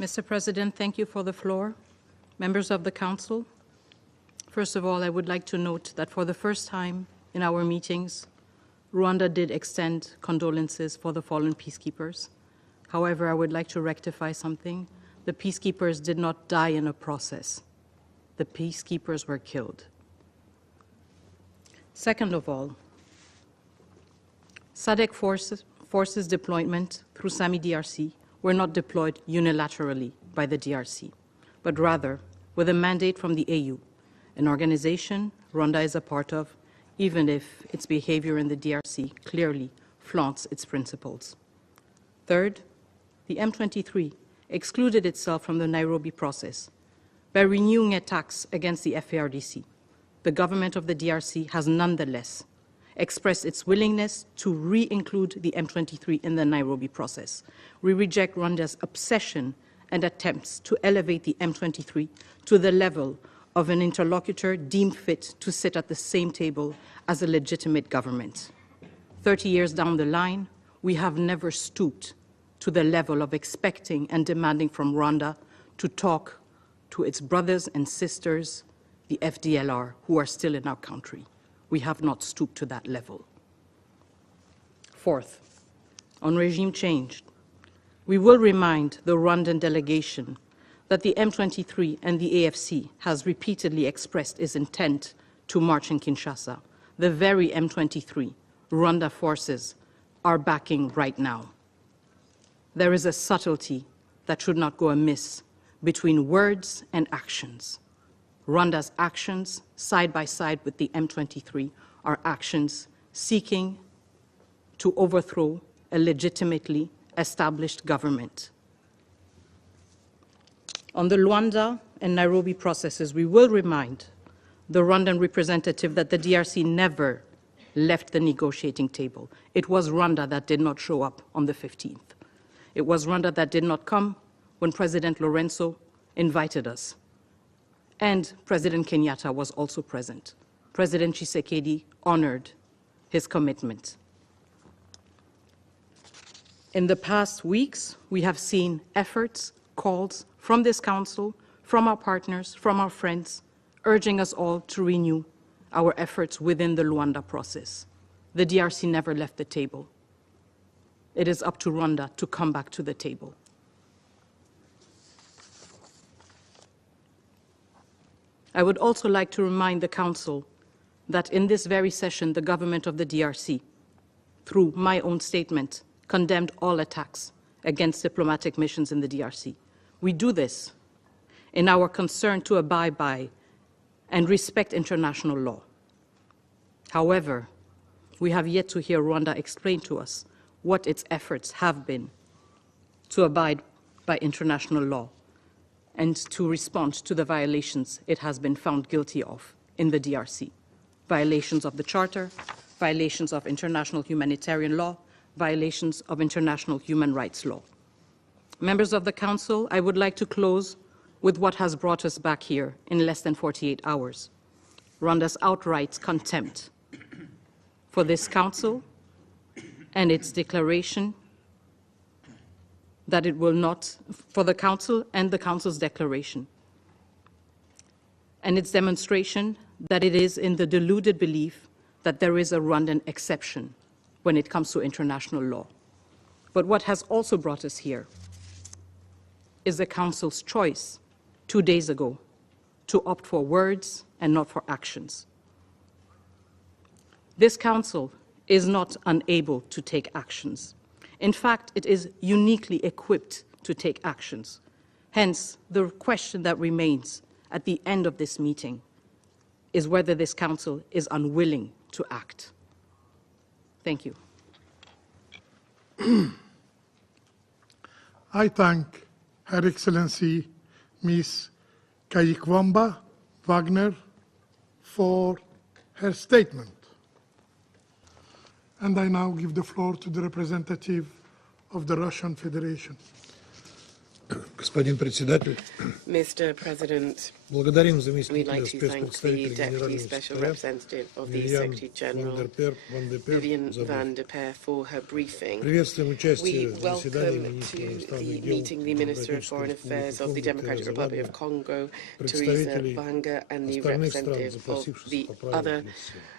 Mr. President, thank you for the floor. Members of the Council, first of all, I would like to note that for the first time in our meetings, Rwanda did extend condolences for the fallen peacekeepers. However, I would like to rectify something. The peacekeepers did not die in a process. The peacekeepers were killed. Second of all, SADC forces deployment through SAMI DRC were not deployed unilaterally by the DRC, but rather with a mandate from the AU, an organization Rwanda is a part of, even if its behavior in the DRC clearly flaunts its principles. Third, the M23 excluded itself from the Nairobi process by renewing attacks against the FARDC. The government of the DRC has nonetheless expressed its willingness to re-include the M23 in the Nairobi process. We reject Rwanda's obsession and attempts to elevate the M23 to the level of an interlocutor deemed fit to sit at the same table as a legitimate government. 30 years down the line, we have never stooped to the level of expecting and demanding from Rwanda to talk to its brothers and sisters, the FDLR, who are still in our country. We have not stooped to that level. Fourth, on regime change, we will remind the Rwandan delegation that the M23 and the AFC has repeatedly expressed its intent to march in Kinshasa. The very M23 Rwanda forces are backing right now. There is a subtlety that should not go amiss between words and actions. Rwanda's actions, side by side with the M23, are actions seeking to overthrow a legitimately established government. On the Luanda and Nairobi processes, we will remind the Rwandan representative that the DRC never left the negotiating table. It was Rwanda that did not show up on the 15th. It was Rwanda that did not come when President Lorenzo invited us. And President Kenyatta was also present. President Tshisekedi honored his commitment. In the past weeks, we have seen efforts, calls from this council, from our partners, from our friends, urging us all to renew our efforts within the Luanda process. The DRC never left the table. It is up to Rwanda to come back to the table. I would also like to remind the Council that in this very session, the government of the DRC, through my own statement, condemned all attacks against diplomatic missions in the DRC. We do this in our concern to abide by and respect international law. However, we have yet to hear Rwanda explain to us what its efforts have been to abide by international law and to respond to the violations it has been found guilty of in the DRC. Violations of the Charter, violations of international humanitarian law, violations of international human rights law. Members of the Council, I would like to close with what has brought us back here in less than 48 hours. Rwanda's outright contempt for this Council and its declaration that it will not, for the Council and the Council's declaration, and its demonstration that it is in the deluded belief that there is a Rwandan exception when it comes to international law. But what has also brought us here is the Council's choice 2 days ago to opt for words and not for actions. This Council is not unable to take actions. In fact, it is uniquely equipped to take actions. Hence, the question that remains at the end of this meeting is whether this Council is unwilling to act. Thank you. I thank Her Excellency Ms. Kayikwamba Wagner for her statement. And I now give the floor to the representative of the Russian Federation. Господин председатель, Mr. President, благодарим we'd заместителя like to thank the спецпредставителя Deputy Генерального Special секретаря Representative of the Вивиан Secretary General, Ван де Пер Vivian за van der Peer, for her briefing. Приветствуем We участие в заседании welcome министра to иностранных the дел meeting the Minister of Foreign Affairs of the Democratic Republic of Congo, Teresa Vanga, and the остальных стран, representative of запросивших the по праву other ответственности.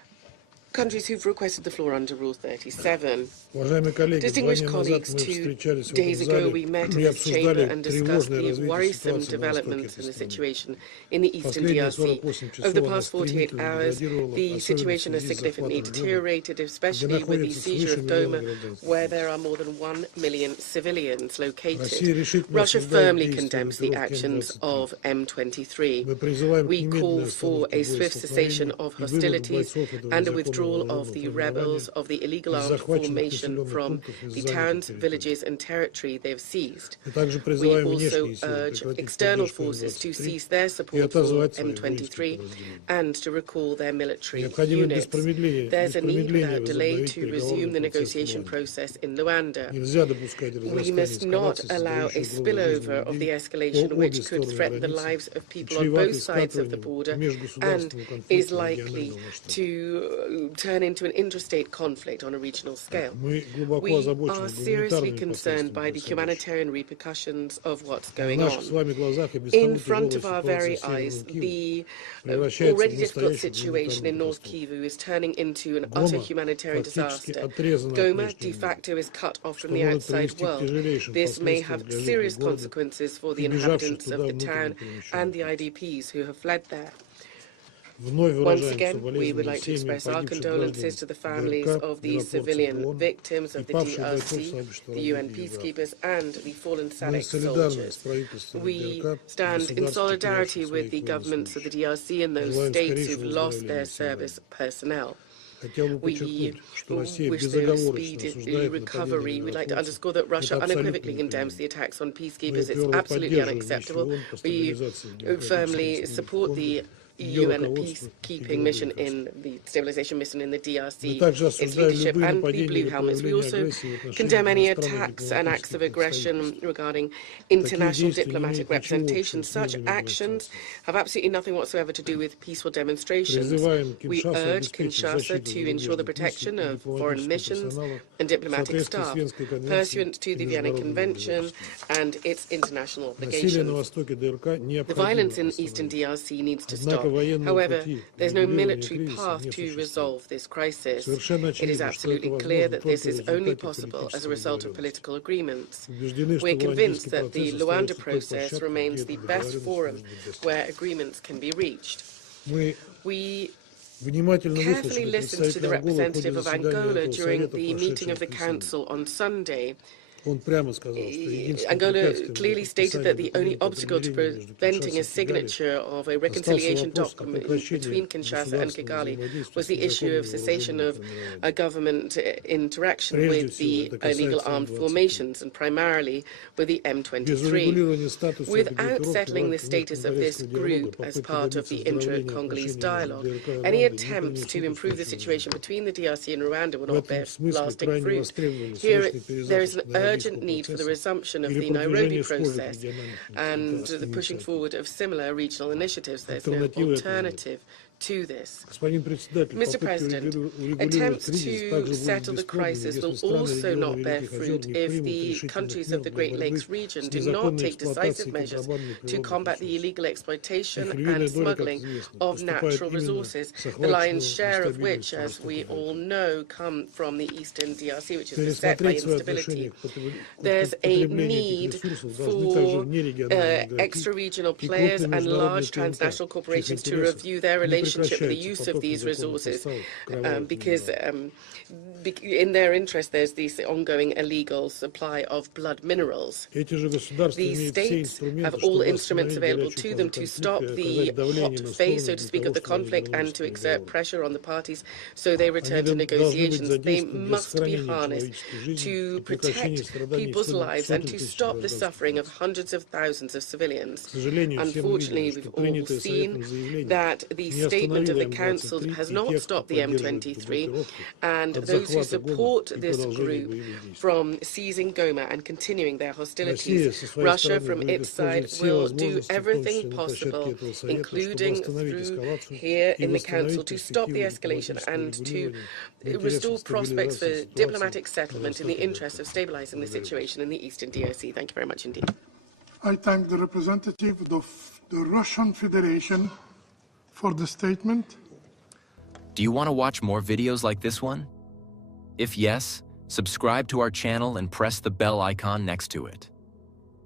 countries who've requested the floor under Rule 37. Уважаемые коллеги, 2 Distinguished дня назад colleagues, мы 2 встречались в days этом ago зале we met in и this chamber обсуждали and discussed тревожное the развитие worrisome ситуации на востоке developments этой in the страны. situation in the Eastern Последние DRC. 48 Over the часов она past 48 стремительно hours, деградировала, the особенно в situation has связи с significantly захватом Гома, deteriorated, где especially with the находится seizure свыше of миллиона Goma, граждан. where there are more than 1 million civilians Россия located. решительно Russia осуждает firmly действия condemns the группировки actions М-23. of M23. Мы призываем к We call немедленной for остановке a swift cessation боестолкновений of и выводу hostilities бойцов этого and a незаконного withdrawal вооруженного of the формирования rebels of the illegal из armed захваченных formation населенных from пунктов и the занятых towns, территорий. villages and territory they've seized. Мы также We призываем also внешние силы urge прекратить external поддержку forces to М-23 cease their и support for отозвать свои воинские M23 подразделения. and to recall their military Необходимо без units. промедления There's a need without delay возобновить to resume the переговорный процесс в negotiation Руанде. process in Luanda. Нельзя допускать We разрастания must not эскалации, allow a создающей угрозу spillover жизни of the людей escalation по which обе could стороны threaten the границы lives of и people on чреватой both sides of the скатыванием border and межгосударственного is конфликта likely регионального масштаба. to turn into an interstate conflict on a regional scale. Мы глубоко We озабочены are seriously гуманитарными concerned by последствиями the происходящего. humanitarian repercussions of what's На going наших с on. вами глазах и без In того front тяжелая of our ситуация very в Северном eyes, Киеве the превращается в already difficult настоящую situation in гуманитарную North катастрофу. Kivu is turning into an Goma utter humanitarian фактически disaster. отрезана от Goma внешнего de мира, facto is cut off что from the может outside привести к world. тяжелейшим This may последствиям have для жителей serious города consequences for the и бежавших inhabitants туда of the внутренне town and the перемещенных лиц. IDPs who have fled there. Вновь Once выражаем again, we would соболезнования like to семьям express our погибших condolences граждан to the families ДРК, of the миротворцев civilian ООН victims и of the павших бойцов DRC, сообщества the UN родных иммигрантов. peacekeepers, and the fallen Мы SADC солидарны с soldiers. правительством We ДРК и stand in государств, solidarity потерявших with the своих governments of the военнослужащих. DRC and those Желаем states who've скорейшего lost their выздоровления всем service personnel. Хотел бы We подчеркнуть, что Россия wish there is безоговорочно speedy осуждает recovery. нападение We'd like to миротворцев. underscore that Russia Это абсолютно unequivocally condemns the неприемлемо. attacks on Мы peacekeepers. It's твердо absolutely поддерживаем миссию unacceptable. ООН по We стабилизации в Демократической firmly Республике support Конго the ее UN руководство и peacekeeping mission героическое in the stabilization mission in the Мы DRC, также its осуждаем leadership любые and the нападения Blue или Helmets. We проявления also агрессии в отношении condemn any иностранных attacks and acts of дипломатических aggression представительств. regarding Такие international действия не diplomatic имеют ничего representation. общего с Such мирными actions демонстрациями. have absolutely nothing whatsoever to do with peaceful demonstrations. Призываем We Киншасу urge обеспечить Kinshasa защиту to ensure the зарубежных protection миссий и of foreign дипломатического missions персонала and в diplomatic соответствии с staff, Венской конвенцией pursuant to и the Vienna международным Convention обязательствам. and its international Насилие на obligations. востоке ДРК The violence in необходимо eastern остановить. DRC needs to Однако stop. военного However, пути there's no урегулирования military кризиса path не to существует. resolve this crisis. Совершенно It is очевидно, что это absolutely clear возможно that this только в is only результате possible as a политической result of договоренности. political agreements. Убеждены, что We're convinced руандийский that the процесс Luanda остается той process площадкой, remains где the эта best договоренность forum может быть достигнута. where agreements can be reached. Мы We внимательно carefully выслушали listened to the представителя Анголы в ходе representative of заседания Angola этого during совета, the meeting of the прошедшего в Council on Sunday. Он прямо сказал, что единственным Angola препятствием clearly для stated that the only подписания документа о obstacle to примирении между preventing a Киншасой и Кигали signature of a остался reconciliation вопрос о document прекращении between Kinshasa and государственного Kigali взаимодействия was с the issue of незаконными cessation вооруженными of формированиями. a government interaction Прежде with всего, the это касается illegal armed М-23. formations and primarily with the Без M23. урегулирования статуса этой Without группировки settling the в рамках status of this межконгорейского диалога, group as попытки part of добиться the оздоровления inter-Congolese отношений dialogue, между ДРК и any Руандой не attempts to принесут improve the устойчивого situation результата. between the DRC and Rwanda will В not этом bear смысле lasting крайне fruit. востребовали Here, срочный there is an перезапуск urgent найробийского need for the процесса resumption of или the Nairobi продвижение схожих process региональных and the pushing forward of similar regional initiatives. There's no alternative to this. Господин председатель, Mr. попытки President, урегулировать attempts кризис to также settle будут the бесплодными, crisis если will страны also региона not bear Великих озер fruit не if примут the решительных countries мер of the для Great борьбы Lakes region с do not незаконной take decisive эксплуатацией measures контрабандных to природных combat the ресурсов. illegal exploitation Их львиная and доля, как smuggling известно, of поступает natural именно resources, с the lion's захваченного share of нестабильностью which, as we востока all Киева. know, come from the eastern DRC, which is beset by Пересмотреть свои instability. отношения к There's a потреблению need этих ресурсов должны также for внерегиональные игроки extra-regional и players крупные and международные large ТНТ, transnational чьих corporations to интересов review their не relationship with the прекращается use of поток these незаконных resources, поставок кровавых because минералов. in their interest there's this ongoing illegal supply of blood minerals. Эти же государства These имеют все states инструменты, have all чтобы instruments остановить available горячую to them фазу to stop конфликта и the оказать давление hot на phase, стороны so to для speak, того, of the чтобы они conflict and вернулись to к exert переговорам. pressure on the parties so they return to Они должны быть negotiations. They задействованы для must be сохранения harnessed человеческой жизни to и прекращения protect people's lives and to stop the suffering of hundreds of thousands of civilians. Unfortunately, we've all seen that the statement of the Council has not stopped the M23, and those who support this group from seizing Goma and continuing their hostilities. Russia, from its side, will do everything possible, including through here in the Council, to stop the escalation and to restore prospects for diplomatic settlement in the interest of stabilizing the situation in the eastern DRC. Thank you very much indeed. I thank the representative of the Russian Federation for the statement. Do you want to watch more videos like this one? If yes, subscribe to our channel and press the bell icon next to it.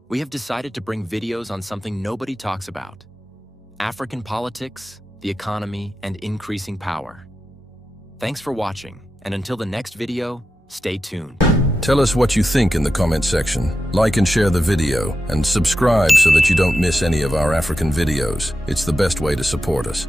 We have decided to bring videos on something nobody talks about: African politics, the economy, and increasing power. Thanks for watching, and until the next video, stay tuned. Tell us what you think in the comment section. Like and share the video, and subscribe so that you don't miss any of our African videos. It's the best way to support us.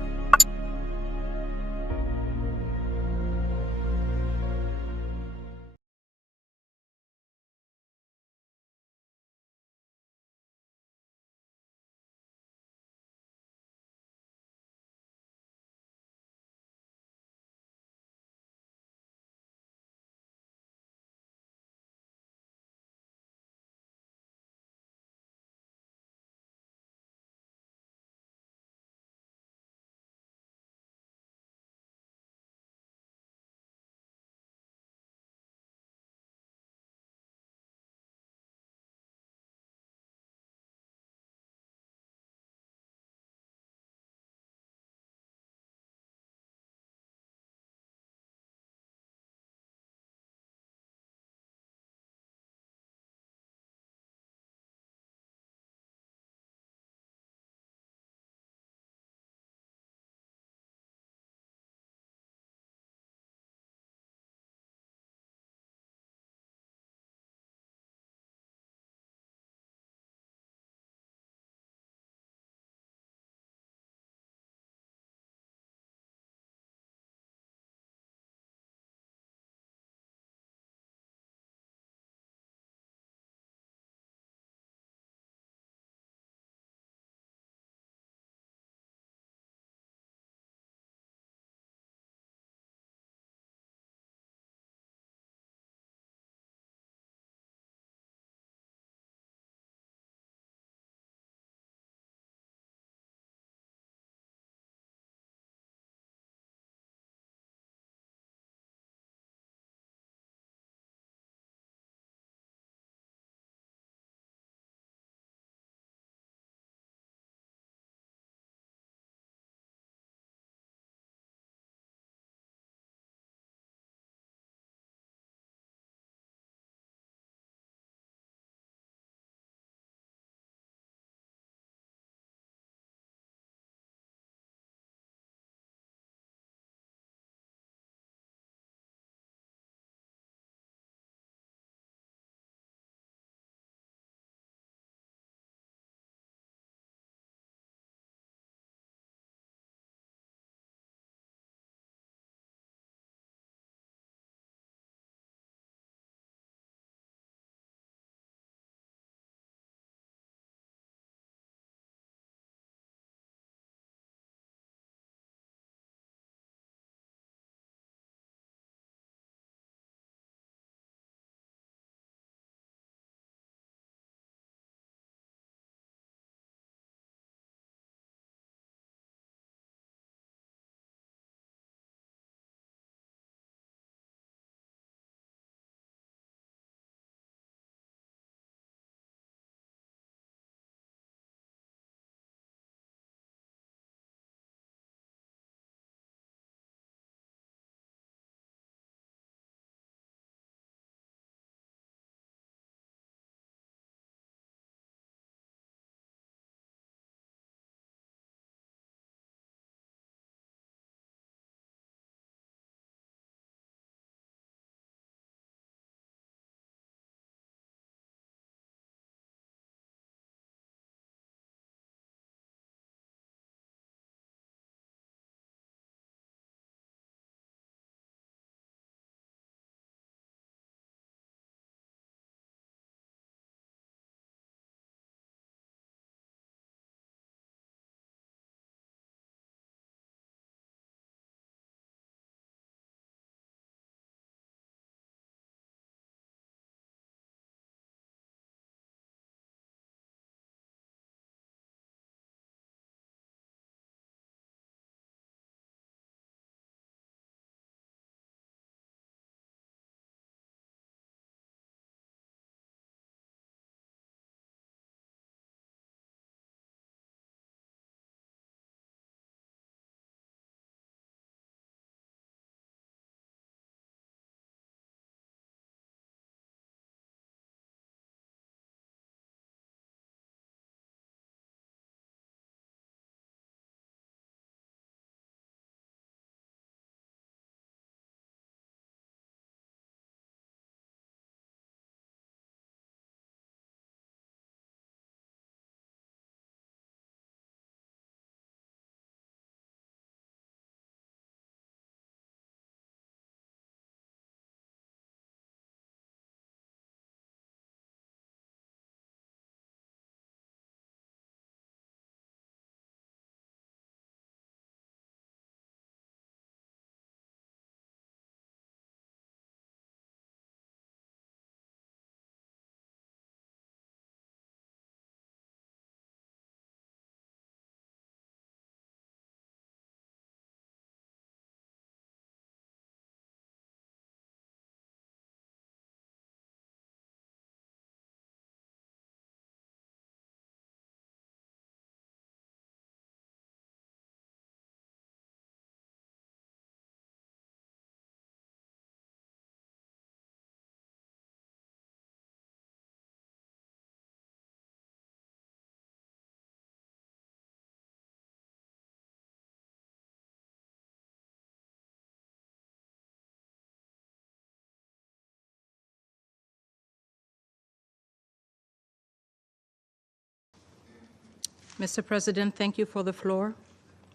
Mr. President, thank you for the floor.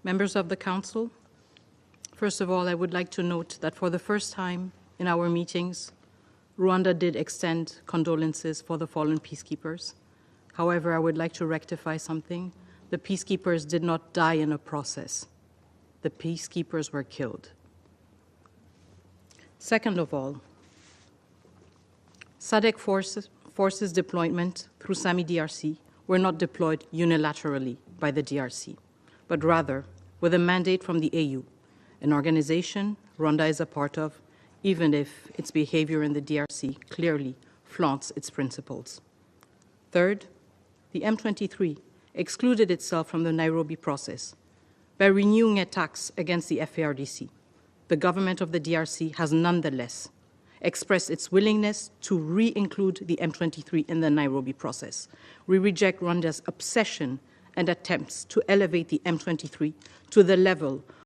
Members of the Council, first of all, I would like to note that for the first time in our meetings, Rwanda did extend condolences for the fallen peacekeepers. However, I would like to rectify something. The peacekeepers did not die in a process. The peacekeepers were killed. Second of all, SADC forces deployment through SAMI DRC were not deployed unilaterally by the DRC, but rather with a mandate from the AU, an organization Rwanda is a part of, even if its behavior in the DRC clearly flaunts its principles. Third, the M23 excluded itself from the Nairobi process by renewing attacks against the FARDC. The government of the DRC has nonetheless expressed its willingness to re-include the M23 in the Nairobi process. We reject Rwanda's obsession and attempts to elevate the M23 to the level